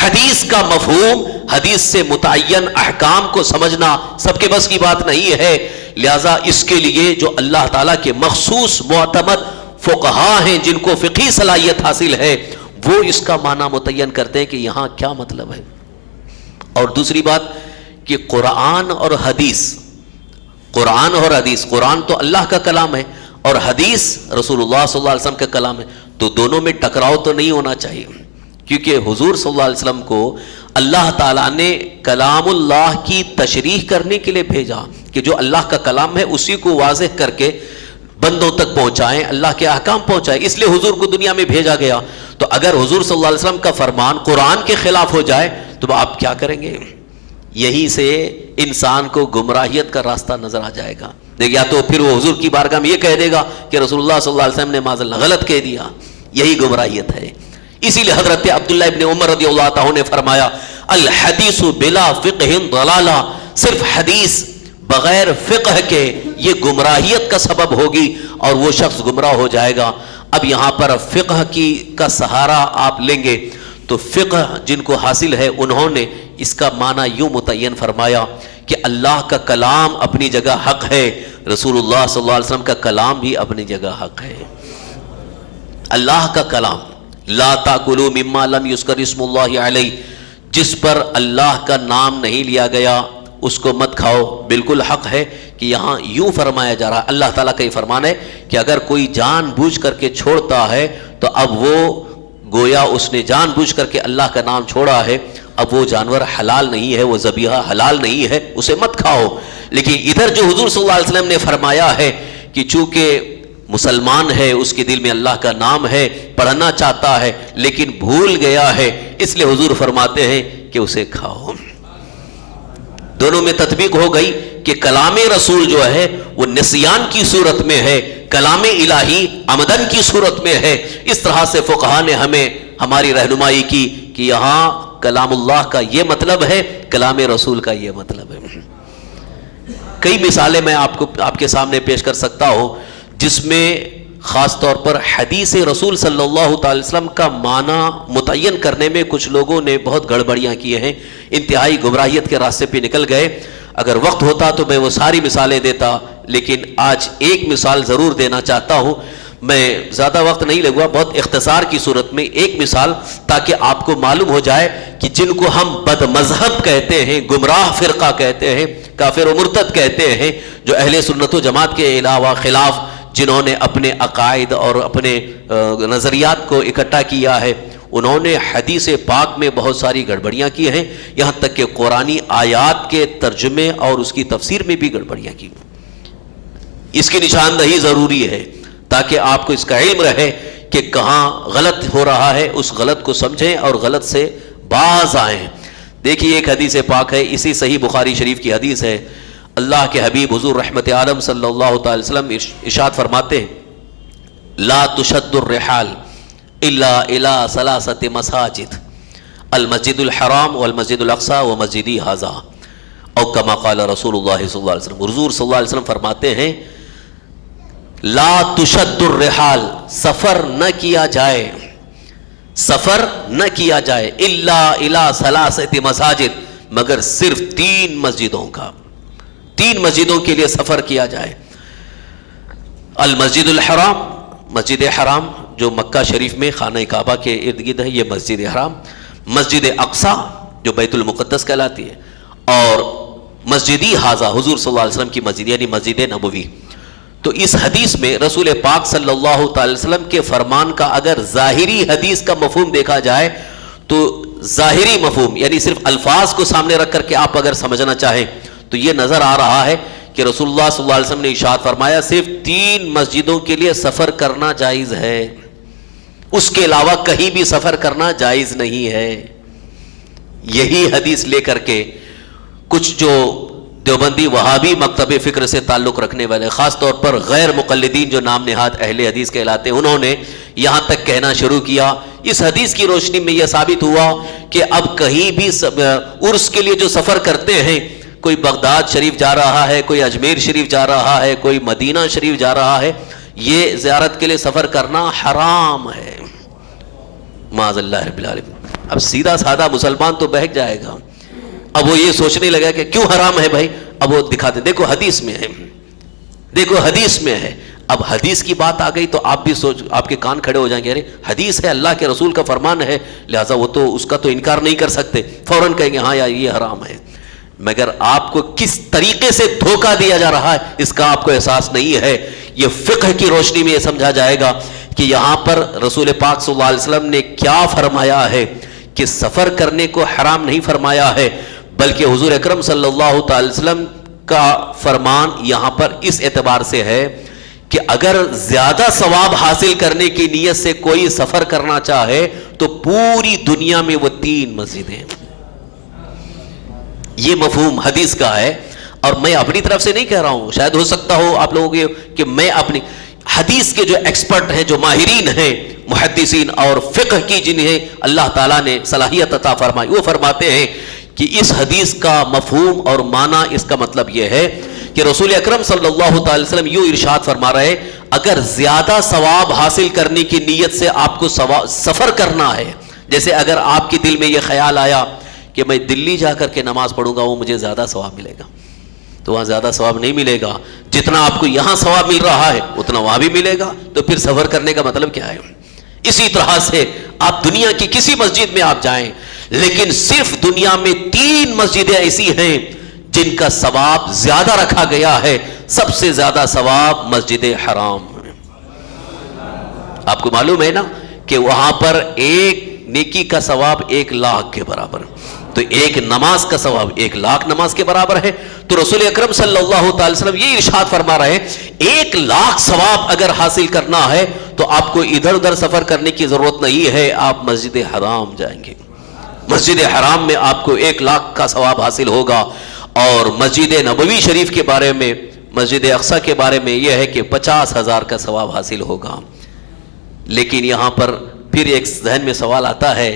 حدیث کا مفہوم، حدیث سے متعین احکام کو سمجھنا سب کے بس کی بات نہیں ہے، لہذا اس کے لیے جو اللہ تعالیٰ کے مخصوص معتمد فقہا ہیں جن کو فقہی صلاحیت حاصل ہے، وہ اس کا معنی متعین کرتے ہیں کہ یہاں کیا مطلب ہے۔ اور دوسری بات کہ قرآن اور حدیث، قرآن اور حدیث، قرآن تو اللہ کا کلام ہے اور حدیث رسول اللہ صلی اللہ علیہ وسلم کا کلام ہے، تو دونوں میں ٹکراؤ تو نہیں ہونا چاہیے، کیونکہ حضور صلی اللہ علیہ وسلم کو اللہ تعالیٰ نے کلام اللہ کی تشریح کرنے کے لیے بھیجا کہ جو اللہ کا کلام ہے اسی کو واضح کر کے بندوں تک پہنچائیں، اللہ کے احکام پہنچائیں، اس لیے حضور کو دنیا میں بھیجا گیا۔ تو اگر حضور صلی اللہ علیہ وسلم کا فرمان قرآن کے خلاف ہو جائے تو آپ کیا کریں گے؟ یہیں سے انسان کو گمراہیت کا راستہ نظر آ جائے گا. دیکھ یا تو پھر وہ حضور کی بارگاہ میں یہ کہہ دے گا کہ رسول اللہ صلی اللہ علیہ وسلم نے معاذ اللہ غلط کہہ دیا. یہی گمراہیت ہے. اسی لیے حضرت عبداللہ ابن عمر رضی اللہ تعالیٰ نے فرمایا الحدیث بلا فقہ ضلالہ، صرف حدیث بغیر فقہ کے یہ گمراہیت کا سبب ہوگی اور وہ شخص گمراہ ہو جائے گا. اب یہاں پر فقہ کا سہارا آپ لیں گے تو فقہ جن کو حاصل ہے انہوں نے اس کا معنی یوں متعین فرمایا کہ اللہ کا کلام اپنی جگہ حق ہے، رسول اللہ صلی اللہ علیہ وسلم کا کلام بھی اپنی جگہ حق ہے. اللہ کا کلام لا تاکلوا مما لم یذکر اسم اللہ علیہ، جس پر اللہ کا نام نہیں لیا گیا اس کو مت کھاؤ، بالکل حق ہے. کہ یہاں یوں فرمایا جا رہا ہے، اللہ تعالیٰ کا یہ فرمان ہے کہ اگر کوئی جان بوجھ کر کے چھوڑتا ہے تو اب وہ گویا اس نے جان بوجھ کر کے اللہ کا نام چھوڑا ہے، اب وہ جانور حلال نہیں ہے، وہ ذبیحہ حلال نہیں ہے، اسے مت کھاؤ. لیکن ادھر جو حضور صلی اللہ علیہ وسلم نے فرمایا ہے کہ چونکہ مسلمان ہے، اس کے دل میں اللہ کا نام ہے، پڑھنا چاہتا ہے لیکن بھول گیا ہے، اس لیے حضور فرماتے ہیں کہ اسے کھاؤ. دونوں میں تطبیق ہو گئی کہ کلام رسول جو ہے وہ نسیان کی صورت میں ہے، کلام الہی عمدن کی صورت میں ہے. اس طرح سے فقہا نے ہمیں ہماری رہنمائی کی کہ یہاں کلام اللہ کا یہ مطلب ہے، کلام رسول کا یہ مطلب ہے. کئی مثالیں میں آپ کے سامنے پیش کر سکتا ہوں جس میں خاص طور پر حدیث رسول صلی اللہ تعالی وسلم کا معنی متعین کرنے میں کچھ لوگوں نے بہت گڑبڑیاں کیے ہیں، انتہائی گمراہیت کے راستے پہ نکل گئے. اگر وقت ہوتا تو میں وہ ساری مثالیں دیتا، لیکن آج ایک مثال ضرور دینا چاہتا ہوں. میں زیادہ وقت نہیں لگوں گا، بہت اختصار کی صورت میں ایک مثال، تاکہ آپ کو معلوم ہو جائے کہ جن کو ہم بد مذہب کہتے ہیں، گمراہ فرقہ کہتے ہیں، کافر و مرتد کہتے ہیں، جو اہل سنت و جماعت کے علاوہ خلاف جنہوں نے اپنے عقائد اور اپنے نظریات کو اکٹھا کیا ہے، انہوں نے حدیث پاک میں بہت ساری گڑبڑیاں کی ہیں، یہاں تک کہ قرآنی آیات کے ترجمے اور اس کی تفسیر میں بھی گڑبڑیاں کی. اس کی نشاندہی ضروری ہے تاکہ آپ کو اس کا علم رہے کہ کہاں غلط ہو رہا ہے، اس غلط کو سمجھیں اور غلط سے باز آئیں. دیکھیے ایک حدیث پاک ہے، اسی صحیح بخاری شریف کی حدیث ہے. اللہ کے حبیب حضور رحمت عالم صلی اللہ تعالی وسلم ارشاد فرماتے ہیں لا تشد الرحال الا الى ثلاثه مساجد المسجد الحرام والمسجد الاقصى ومسجدی ھذا او کما قال رسول اللہ صلی اللہ علیہ وسلم. حضور صلی اللہ علیہ وسلم فرماتے ہیں لا تشد الرحال، سفر نہ کیا جائے، سفر نہ کیا جائے الا الى ثلاثه مساجد، مگر صرف 3 مسجدوں کا، 3 مسجدوں کے لیے سفر کیا جائے. المسجد الحرام، مسجد حرام جو مکہ شریف میں خانہ کعبہ کے ارد گرد ہے، یہ مسجد حرام. مسجد اقصی جو بیت المقدس کہلاتی ہے، اور مسجدی ھذا حضور صلی اللہ علیہ وسلم کی مسجد یعنی مسجد نبوی. تو اس حدیث میں رسول پاک صلی اللہ تعالی وسلم کے فرمان کا اگر ظاہری حدیث کا مفہوم دیکھا جائے تو ظاہری مفہوم یعنی صرف الفاظ کو سامنے رکھ کر کے آپ اگر سمجھنا چاہیں تو یہ نظر آ رہا ہے کہ رسول اللہ صلی اللہ علیہ وسلم نے ارشاد فرمایا صرف 3 مسجدوں کے لیے سفر کرنا جائز ہے، اس کے علاوہ کہیں بھی سفر کرنا جائز نہیں ہے. یہی حدیث لے کر کے کچھ جو دیوبندی وہابی مکتب فکر سے تعلق رکھنے والے، خاص طور پر غیر مقلدین جو نام نہاد اہل حدیث کہلاتے ہیں، انہوں نے یہاں تک کہنا شروع کیا. اس حدیث کی روشنی میں یہ ثابت ہوا کہ اب کہیں بھی عرس کے لیے جو سفر کرتے ہیں، کوئی بغداد شریف جا رہا ہے، کوئی اجمیر شریف جا رہا ہے، کوئی مدینہ شریف جا رہا ہے، یہ زیارت کے لیے سفر کرنا حرام ہے. معاذ اللہ رب العالمین. اب سیدھا سادہ مسلمان تو بہک جائے گا، اب وہ یہ سوچنے لگا کہ کیوں حرام ہے بھائی. اب وہ دکھاتے دیکھو حدیث میں ہے، دیکھو حدیث میں ہے. اب حدیث کی بات آ گئی تو آپ بھی آپ کے کان کھڑے ہو جائیں گے، ارے حدیث ہے، اللہ کے رسول کا فرمان ہے، لہٰذا وہ تو اس کا تو انکار نہیں کر سکتے، فوراً کہیں گے ہاں یار یہ حرام ہے. مگر آپ کو کس طریقے سے دھوکہ دیا جا رہا ہے اس کا آپ کو احساس نہیں ہے. یہ فقہ کی روشنی میں یہ سمجھا جائے گا کہ یہاں پر رسول پاک صلی اللہ علیہ وسلم نے کیا فرمایا ہے کہ سفر کرنے کو حرام نہیں فرمایا ہے، بلکہ حضور اکرم صلی اللہ تعالی وسلم کا فرمان یہاں پر اس اعتبار سے ہے کہ اگر زیادہ ثواب حاصل کرنے کی نیت سے کوئی سفر کرنا چاہے تو پوری دنیا میں وہ 3 مسجدیں، یہ مفہوم حدیث کا ہے، اور میں اپنی طرف سے نہیں کہہ رہا ہوں، شاید ہو سکتا ہو آپ لوگوں کے کہ میں اپنی حدیث کے جو ایکسپرٹ ہیں، جو ماہرین ہیں، محدثین اور فقہ کی جنہیں اللہ تعالیٰ نے صلاحیت عطا فرمائی، وہ فرماتے ہیں کہ اس حدیث کا مفہوم اور معنی، اس کا مطلب یہ ہے کہ رسول اکرم صلی اللہ تعالی وسلم یوں ارشاد فرما رہے، اگر زیادہ ثواب حاصل کرنے کی نیت سے آپ کو سفر کرنا ہے، جیسے اگر آپ کے دل میں یہ خیال آیا کہ میں دلی جا کر کے نماز پڑھوں گا وہ مجھے زیادہ ثواب ملے گا، تو وہاں زیادہ ثواب نہیں ملے گا، جتنا آپ کو یہاں ثواب مل رہا ہے اتنا وہاں بھی ملے گا، تو پھر سفر کرنے کا مطلب کیا ہے؟ اسی طرح سے آپ دنیا کی کسی مسجد میں آپ جائیں، لیکن صرف دنیا میں 3 مسجدیں ایسی ہیں جن کا ثواب زیادہ رکھا گیا ہے، سب سے زیادہ ثواب مسجد حرام ہے۔ آپ کو معلوم ہے نا کہ وہاں پر ایک نیکی کا ثواب 1,00,000 کے برابر، تو ایک نماز کا ثواب 1,00,000 نماز کے برابر ہے۔ تو رسول اکرم صلی اللہ تعالی وسلم یہ ارشاد فرما رہے ہیں 1,00,000 ثواب اگر حاصل کرنا ہے تو آپ کو ادھر ادھر سفر کرنے کی ضرورت نہیں ہے، آپ مسجد حرام جائیں گے، مسجد حرام میں آپ کو 1,00,000 کا ثواب حاصل ہوگا۔ اور مسجد نبوی شریف کے بارے میں، مسجد اقصی کے بارے میں یہ ہے کہ 50,000 کا ثواب حاصل ہوگا۔ لیکن یہاں پر پھر ایک ذہن میں سوال آتا ہے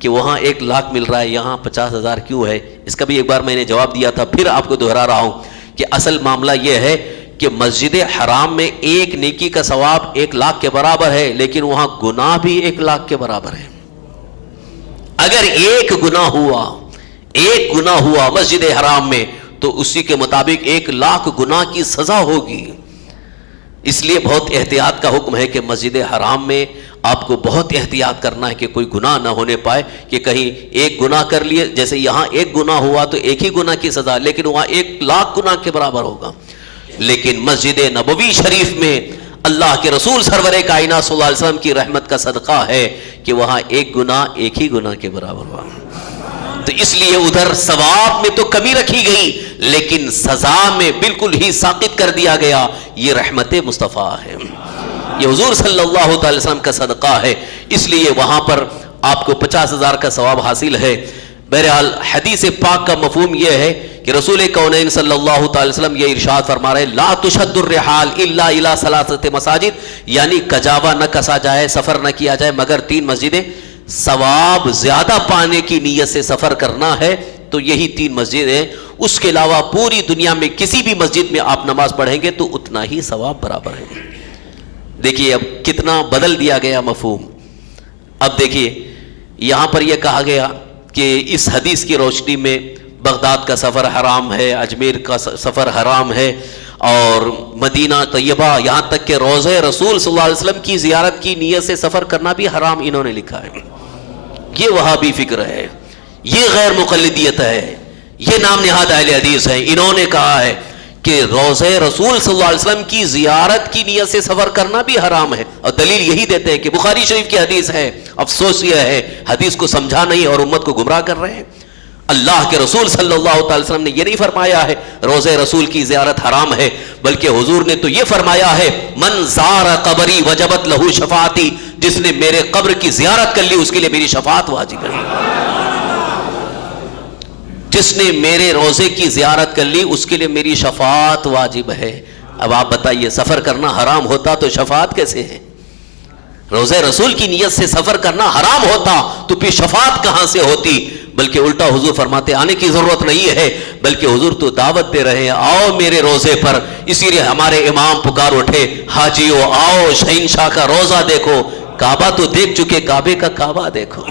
کہ وہاں 1,00,000 مل رہا ہے، یہاں 50,000 کیوں ہے؟ اس کا بھی ایک بار میں نے جواب دیا تھا، پھر آپ کو دہرا رہا ہوں کہ اصل معاملہ یہ ہے کہ مسجد حرام میں ایک نیکی کا ثواب 1,00,000 کے برابر ہے، لیکن وہاں گناہ بھی 1,00,000 کے برابر ہے۔ اگر ایک گناہ ہوا مسجد حرام میں تو اسی کے مطابق 1,00,000 گناہ کی سزا ہوگی۔ اس لیے بہت احتیاط کا حکم ہے کہ مسجد حرام میں آپ کو بہت احتیاط کرنا ہے کہ کوئی گناہ نہ ہونے پائے، کہ کہیں ایک گناہ کر لیے، جیسے یہاں ایک گناہ ہوا تو ایک ہی گناہ کی سزا، لیکن وہاں 1,00,000 گناہ کے برابر ہوگا۔ لیکن مسجد نبوی شریف میں اللہ کے رسول سرور کائنات صلی اللہ علیہ وسلم کی رحمت کا صدقہ ہے کہ وہاں ایک گناہ ایک ہی گناہ کے برابر ہوا، تو اس لیے ادھر ثواب میں تو کمی رکھی گئی لیکن سزا میں بالکل ہی ساقط کر دیا گیا۔ یہ رحمت مصطفیٰ ہے، یہ حضور صلی اللہ تعالی وسلم کا صدقہ ہے، اس لیے وہاں پر آپ کو 50,000 کا ثواب حاصل ہے۔ بہرحال حدیث پاک کا مفہوم یہ ہے کہ رسول کونین صلی اللہ تعالی وسلم یہ ارشاد فرما رہے لا تشد الرحال الا الى ثلاثه مساجد، یعنی کجاوا نہ کسا جائے، سفر نہ کیا جائے مگر 3 مسجدیں۔ ثواب زیادہ پانے کی نیت سے سفر کرنا ہے تو یہی 3 مسجدیں، اس کے علاوہ پوری دنیا میں کسی بھی مسجد میں آپ نماز پڑھیں گے تو اتنا ہی ثواب برابر ہے۔ دیکھیے اب کتنا بدل دیا گیا مفہوم۔ اب دیکھیے یہاں پر یہ کہا گیا کہ اس حدیث کی روشنی میں بغداد کا سفر حرام ہے، اجمیر کا سفر حرام ہے، اور مدینہ طیبہ یہاں تک کہ روضہ رسول صلی اللہ علیہ وسلم کی زیارت کی نیت سے سفر کرنا بھی حرام انہوں نے لکھا ہے۔ یہ وہابی فکر ہے، یہ غیر مقلدیت ہے، یہ نام نہاد اہل حدیث ہے۔ انہوں نے کہا ہے کہ روضہ رسول صلی اللہ علیہ وسلم کی زیارت کی نیت سے سفر کرنا بھی حرام ہے، اور دلیل یہی دیتے ہیں کہ بخاری شریف کی حدیث ہے۔ افسوس یہ ہے حدیث کو سمجھا نہیں اور امت کو گمراہ کر رہے ہیں۔ اللہ کے رسول صلی اللہ تعالی وسلم نے یہ نہیں فرمایا ہے روضہ رسول کی زیارت حرام ہے، بلکہ حضور نے تو یہ فرمایا ہے من زار قبری وجبت لہو شفاعتی، جس نے میرے قبر کی زیارت کر لی اس کے لیے میری شفاعت واجب ہے۔ جس نے میرے روضے کی زیارت کر لی اس کے لیے میری شفاعت واجب ہے۔ اب آپ بتائیے سفر کرنا حرام ہوتا تو شفاعت کیسے ہے؟ روضہ رسول کی نیت سے سفر کرنا حرام ہوتا تو پھر شفاعت کہاں سے ہوتی؟ بلکہ الٹا حضور فرماتے آنے کی ضرورت نہیں ہے، بلکہ حضور تو دعوت دے رہے ہیں آؤ میرے روزے پر۔ اسی لیے ہمارے امام پکار اٹھے حاجیو آؤ شہنشاہ کا روزہ دیکھو، کعبہ تو دیکھ چکے، کعبے کا کعبہ دیکھو،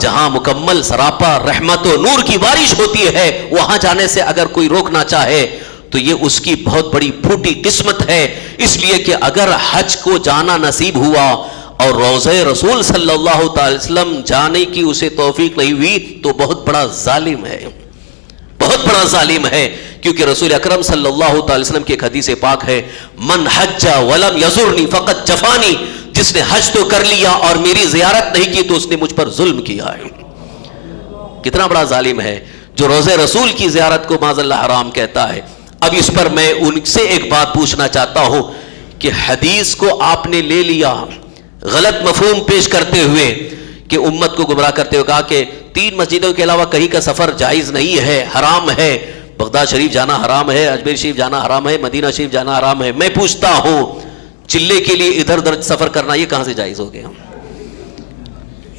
جہاں مکمل سراپا رحمت و نور کی بارش ہوتی ہے، وہاں جانے سے اگر کوئی روکنا چاہے تو یہ اس کی بہت بڑی پھوٹی قسمت ہے۔ اس لیے کہ اگر حج کو جانا نصیب ہوا اور روضہ رسول صلی اللہ تعالی وسلم جانے کی اسے توفیق نہیں ہوئی تو بہت بڑا ظالم ہے، بہت بڑا ظالم ہے، کیونکہ رسول اکرم صلی اللہ تعالی وسلم کی ایک حدیث پاک ہے من حج ولم یزرنی فقط جفانی، جس نے حج تو کر لیا اور میری زیارت نہیں کی تو اس نے مجھ پر ظلم کیا ہے۔ کتنا بڑا ظالم ہے جو روضہ رسول کی زیارت کو معاذ اللہ حرام کہتا ہے۔ اب اس پر میں ان سے ایک بات پوچھنا چاہتا ہوں کہ حدیث کو آپ نے لے لیا غلط مفہوم پیش کرتے ہوئے کہ امت کو گمراہ کرتے ہوئے کہا کہ 3 مسجدوں کے علاوہ کہیں کا سفر جائز نہیں ہے، حرام ہے. بغداد شریف جانا حرام ہے، اجمیر شریف جانا حرام ہے، مدینہ شریف جانا حرام ہے. میں پوچھتا ہوں چلے کے لیے ادھر ادھر سفر کرنا یہ کہاں سے جائز ہو گیا؟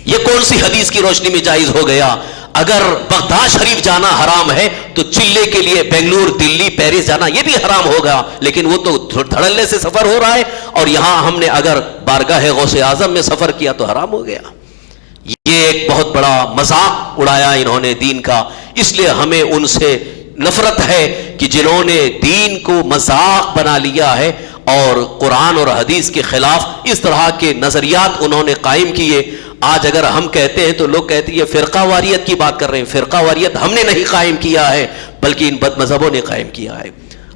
یہ کون سی حدیث کی روشنی میں جائز ہو گیا؟ اگر بغداد شریف جانا حرام ہے تو چلے کے لیے بنگلور، دلی، پیرس جانا یہ بھی حرام ہوگا. لیکن وہ تو دھڑلے سے سفر ہو رہا ہے، اور یہاں ہم نے اگر بارگاہ غوث اعظم میں سفر کیا تو حرام ہو گیا. یہ ایک بہت بڑا مذاق اڑایا انہوں نے دین کا. اس لیے ہمیں ان سے نفرت ہے کہ جنہوں نے دین کو مذاق بنا لیا ہے اور قرآن اور حدیث کے خلاف اس طرح کے نظریات انہوں نے قائم کیے. آج اگر ہم کہتے ہیں تو لوگ کہتے ہیں یہ فرقہ واریت کی بات کر رہے ہیں. فرقہ واریت ہم نے نہیں قائم کیا ہے بلکہ ان بد مذہبوں نے قائم کیا ہے.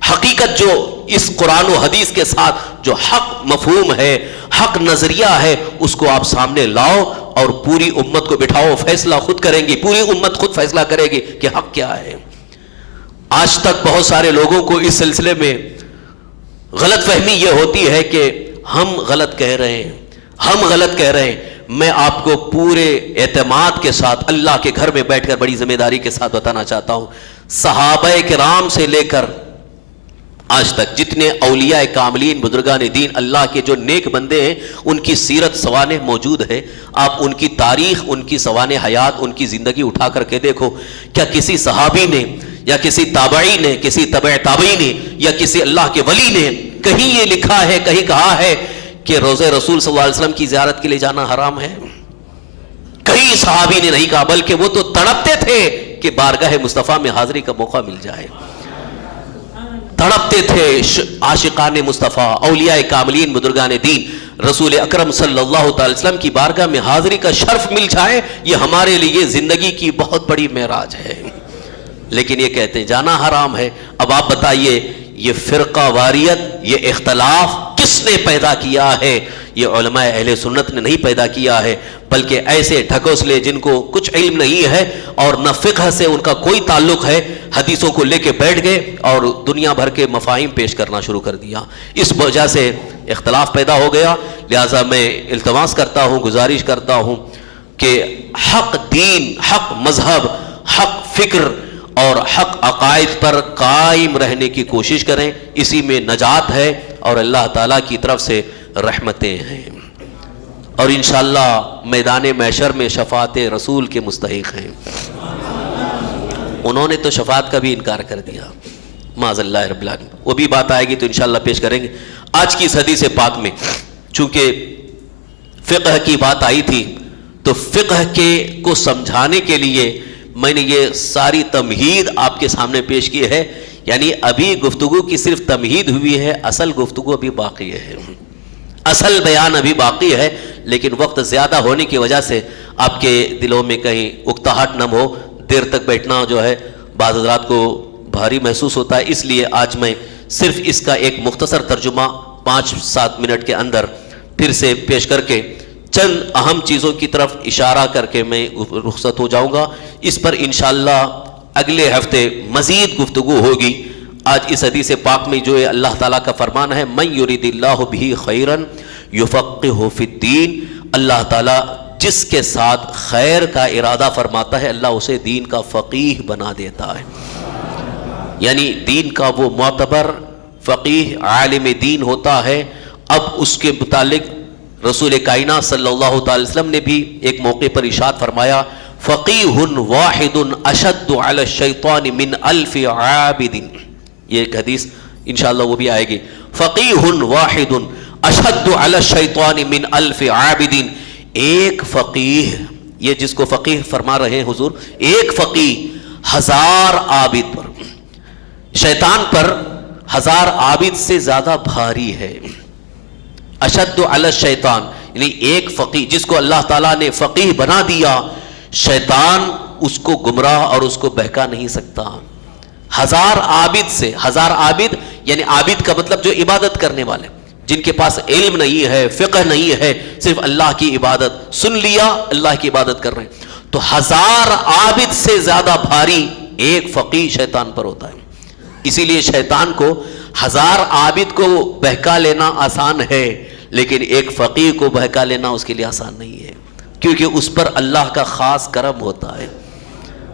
حقیقت جو اس قرآن و حدیث کے ساتھ جو حق مفہوم ہے، حق نظریہ ہے، اس کو آپ سامنے لاؤ اور پوری امت کو بٹھاؤ. فیصلہ خود کریں گی، پوری امت خود فیصلہ کرے گی کہ حق کیا ہے. آج تک بہت سارے لوگوں کو اس سلسلے میں غلط فہمی یہ ہوتی ہے کہ ہم غلط کہہ رہے ہیں، ہم غلط کہہ رہے ہیں. میں آپ کو پورے اعتماد کے ساتھ اللہ کے گھر میں بیٹھ کر بڑی ذمہ داری کے ساتھ بتانا چاہتا ہوں، صحابہ کرام سے لے کر آج تک جتنے اولیاء کاملین بزرگان دین اللہ کے جو نیک بندے ہیں ان کی سیرت سوانح موجود ہے. آپ ان کی تاریخ، ان کی سوانح حیات، ان کی زندگی اٹھا کر کے دیکھو. کیا کسی صحابی نے یا کسی تابعی نے، کسی تبع تابعی نے یا کسی اللہ کے ولی نے کہیں یہ لکھا ہے، کہیں کہا ہے کہ روضہ رسول صلی اللہ علیہ وسلم کی زیارت کے لیے جانا حرام ہے؟ کئی صحابی نے نہیں کہا، بلکہ وہ تو تڑپتے تھے کہ بارگاہ مصطفیٰ میں حاضری کا موقع مل جائے. تڑپتے تھے عاشقان مصطفیٰ، اولیاء کاملین بزرگان دین، رسول اکرم صلی اللہ تعالی وسلم کی بارگاہ میں حاضری کا شرف مل جائے. یہ ہمارے لیے زندگی کی بہت بڑی معراج ہے. لیکن یہ کہتے ہیں جانا حرام ہے. اب آپ بتائیے یہ فرقہ واریت، یہ اختلاف کس نے پیدا کیا ہے؟ یہ علماء اہل سنت نے نہیں پیدا کیا ہے، بلکہ ایسے ڈھکوسلے جن کو کچھ علم نہیں ہے اور نہ فقہ سے ان کا کوئی تعلق ہے، حدیثوں کو لے کے بیٹھ گئے اور دنیا بھر کے مفاہیم پیش کرنا شروع کر دیا. اس وجہ سے اختلاف پیدا ہو گیا. لہٰذا میں التماس کرتا ہوں، گزارش کرتا ہوں کہ حق دین، حق مذہب، حق فکر اور حق عقائد پر قائم رہنے کی کوشش کریں. اسی میں نجات ہے اور اللہ تعالیٰ کی طرف سے رحمتیں ہیں، اور انشاءاللہ میدان محشر میں شفاعت رسول کے مستحق ہیں. انہوں نے تو شفاعت کا بھی انکار کر دیا، معاذ اللہ رب العالمین. وہ بھی بات آئے گی تو انشاءاللہ پیش کریں گے. آج کی اس حدیث پاک میں چونکہ فقہ کی بات آئی تھی تو فقہ کو سمجھانے کے لیے میں نے یہ ساری تمہید آپ کے سامنے پیش کی ہے. یعنی ابھی گفتگو کی صرف تمہید ہوئی ہے، اصل گفتگو ابھی باقی ہے، اصل بیان ابھی باقی ہے. لیکن وقت زیادہ ہونے کی وجہ سے آپ کے دلوں میں کہیں اکتاہٹ نہ ہو، دیر تک بیٹھنا جو ہے بعض حضرات کو بھاری محسوس ہوتا ہے. اس لیے آج میں صرف اس کا ایک مختصر ترجمہ 5-7 منٹ کے اندر پھر سے پیش کر کے چند اہم چیزوں کی طرف اشارہ کر کے میں رخصت ہو جاؤں گا. اس پر انشاءاللہ اگلے ہفتے مزید گفتگو ہوگی. آج اس حدیث پاک میں جو ہے اللہ تعالیٰ کا فرمان ہے، من یرید اللہ بہ خیرا یفقہہ فی الدین. اللہ تعالیٰ جس کے ساتھ خیر کا ارادہ فرماتا ہے اللہ اسے دین کا فقیہ بنا دیتا ہے. یعنی دین کا وہ معتبر فقیہ عالم دین ہوتا ہے. اب اس کے متعلق رسول کائنات صلی اللہ تعالی وسلم نے بھی ایک موقع پر ارشاد فرمایا، فقیہ واحد اشد علی الشیطان من الف عابد. یہ ایک حدیث انشاءاللہ وہ بھی آئے گی. فقیہ واحد اشد علی الشیطان من الف عابد. ایک فقیہ، یہ جس کو فقیہ فرما رہے ہیں حضور، ایک فقیہ 1000 عابد پر، شیطان پر 1000 عابد سے زیادہ بھاری ہے. اشد علی الشیطان یعنی ایک فقیہ جس کو اللہ تعالیٰ نے فقیہ بنا دیا، شیطان اس کو گمراہ اور اس کو بہکا نہیں سکتا. 1000 عابد سے، 1000 عابد یعنی عابد کا مطلب جو عبادت کرنے والے، جن کے پاس علم نہیں ہے، فقہ نہیں ہے، صرف اللہ کی عبادت سن لیا، اللہ کی عبادت کر رہے ہیں. تو 1000 عابد سے زیادہ بھاری ایک فقیہ شیطان پر ہوتا ہے. اسی لیے شیطان کو 1000 عابد کو بہکا لینا آسان ہے، لیکن ایک فقیہ کو بہکا لینا اس کے لیے آسان نہیں ہے. کیونکہ اس پر اللہ کا خاص کرم ہوتا ہے،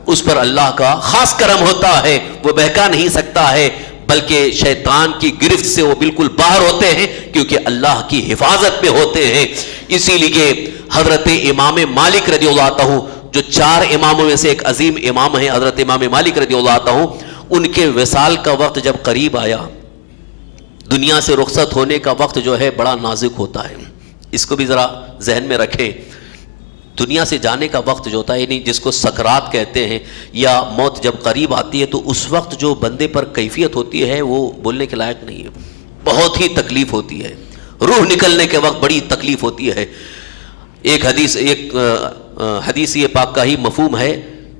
اس پر اللہ کا خاص کرم ہوتا ہے، وہ بہکا نہیں سکتا ہے، بلکہ شیطان کی گرفت سے وہ بالکل باہر ہوتے ہیں کیونکہ اللہ کی حفاظت میں ہوتے ہیں۔ اسی لیے حضرت امام مالک رضی اللہ عنہ، جو 4 اماموں میں سے ایک عظیم امام ہیں حضرت امام مالک رضی اللہ عنہ، ان کے وصال کا وقت جب قریب آیا، دنیا سے رخصت ہونے کا وقت جو ہے بڑا نازک ہوتا ہے، اس کو بھی ذرا ذہن میں رکھیں۔ دنیا سے جانے کا وقت جو ہوتا ہے، یعنی جس کو سکرات کہتے ہیں، یا موت جب قریب آتی ہے، تو اس وقت جو بندے پر کیفیت ہوتی ہے وہ بولنے کے لائق نہیں ہے، بہت ہی تکلیف ہوتی ہے، روح نکلنے کے وقت بڑی تکلیف ہوتی ہے۔ ایک حدیث یہ پاک کا ہی مفہوم ہے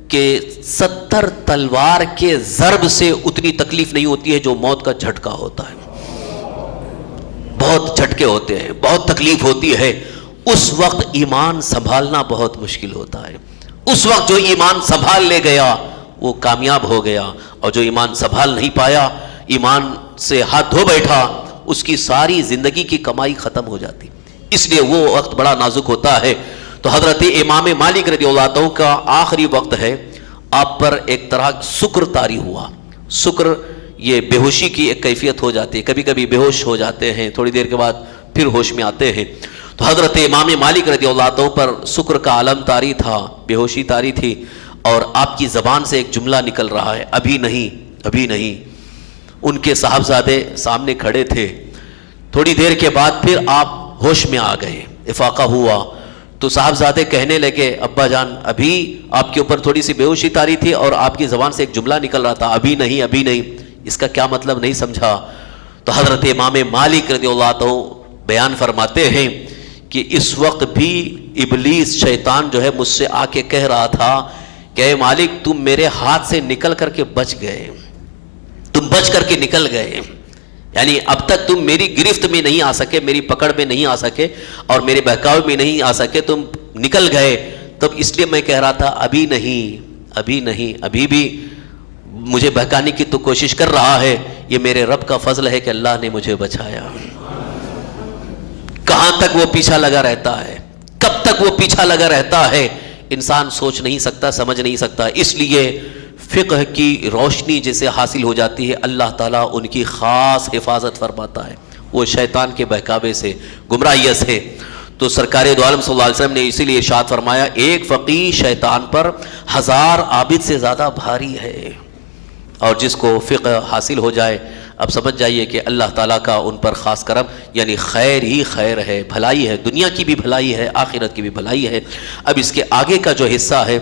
کہ 70 تلوار کے ضرب سے اتنی تکلیف نہیں ہوتی ہے جو موت کا جھٹکا ہوتا ہے، بہت جھٹکے ہوتے ہیں، بہت تکلیف ہوتی ہے۔ اس وقت ایمان سنبھالنا بہت مشکل ہوتا ہے، اس وقت جو ایمان سنبھال لے گیا وہ کامیاب ہو گیا، اور جو ایمان سنبھال نہیں پایا، ایمان سے ہاتھ دھو بیٹھا، اس کی ساری زندگی کی کمائی ختم ہو جاتی، اس لیے وہ وقت بڑا نازک ہوتا ہے۔ تو حضرت امام مالک رضی اللہ عنہ کا آخری وقت ہے، آپ پر ایک طرح سکر طاری ہوا۔ سکر یہ بے ہوشی کی ایک کیفیت ہو جاتی ہے، کبھی کبھی بے ہوش ہو جاتے ہیں، تھوڑی دیر کے بعد پھر ہوش میں آتے ہیں۔ تو حضرت امام مالک رضی اللہ عنہ پر سکر کا عالم طاری تھا، بے ہوشی طاری تھی، اور آپ کی زبان سے ایک جملہ نکل رہا ہے، ابھی نہیں، ابھی نہیں۔ ان کے صاحبزادے سامنے کھڑے تھے، تھوڑی دیر کے بعد پھر آپ ہوش میں آ گئے، افاقہ ہوا، تو صاحبزادے کہنے لگے، ابا جان ابھی آپ کے اوپر تھوڑی سی بے ہوشی طاری تھی اور آپ کی زبان سے ایک جملہ نکل رہا تھا، ابھی نہیں، ابھی نہیں، اس کا کیا مطلب نہیں سمجھا۔ تو حضرت امام مالک رضی اللہ عنہ بیان فرماتے ہیں کہ اس وقت بھی ابلیس شیطان جو ہے مجھ سے آ کے کہہ رہا تھا کہ اے مالک تم میرے ہاتھ سے نکل کر کے بچ گئے، تم بچ کر کے نکل گئے، یعنی اب تک تم میری گرفت میں نہیں آ سکے، میری پکڑ میں نہیں آ سکے، اور میرے بہکاوے میں نہیں آ سکے، تم نکل گئے۔ تب اس لیے میں کہہ رہا تھا ابھی نہیں، ابھی نہیں، ابھی بھی مجھے بہکانے کی تو کوشش کر رہا ہے، یہ میرے رب کا فضل ہے کہ اللہ نے مجھے بچایا۔ کہاں تک وہ پیچھا لگا رہتا ہے، کب تک وہ پیچھا لگا رہتا ہے، انسان سوچ نہیں سکتا، سمجھ نہیں سکتا۔ اس لیے فقہ کی روشنی جسے حاصل ہو جاتی ہے، اللہ تعالیٰ ان کی خاص حفاظت فرماتا ہے، وہ شیطان کے بہکاوے سے، گمراہیت سے۔ تو سرکار دو عالم صلی اللہ علیہ وسلم نے اسی لیے ارشاد فرمایا، ایک فقیہ شیطان پر 1000 عابد سے زیادہ بھاری ہے۔ اور جس کو فقہ حاصل ہو جائے، اب سمجھ جائیے کہ اللہ تعالیٰ کا ان پر خاص کرم، یعنی خیر ہی خیر ہے، بھلائی ہے، دنیا کی بھی بھلائی ہے، آخرت کی بھی بھلائی ہے۔ اب اس کے آگے کا جو حصہ ہے،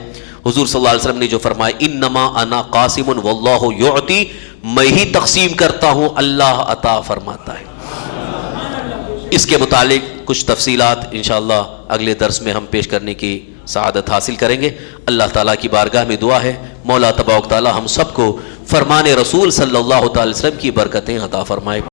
حضور صلی اللہ علیہ وسلم نے جو فرمایا، انما انا قاسم واللہ یعطی، میں ہی تقسیم کرتا ہوں، اللہ عطا فرماتا ہے۔ اس کے متعلق کچھ تفصیلات انشاءاللہ اگلے درس میں ہم پیش کرنے کی سعادت حاصل کریں گے۔ اللہ تعالیٰ کی بارگاہ میں دعا ہے، مولا تبارک تعالیٰ ہم سب کو فرمان رسول صلی اللہ تعالی وسلم کی برکتیں عطا فرمائے۔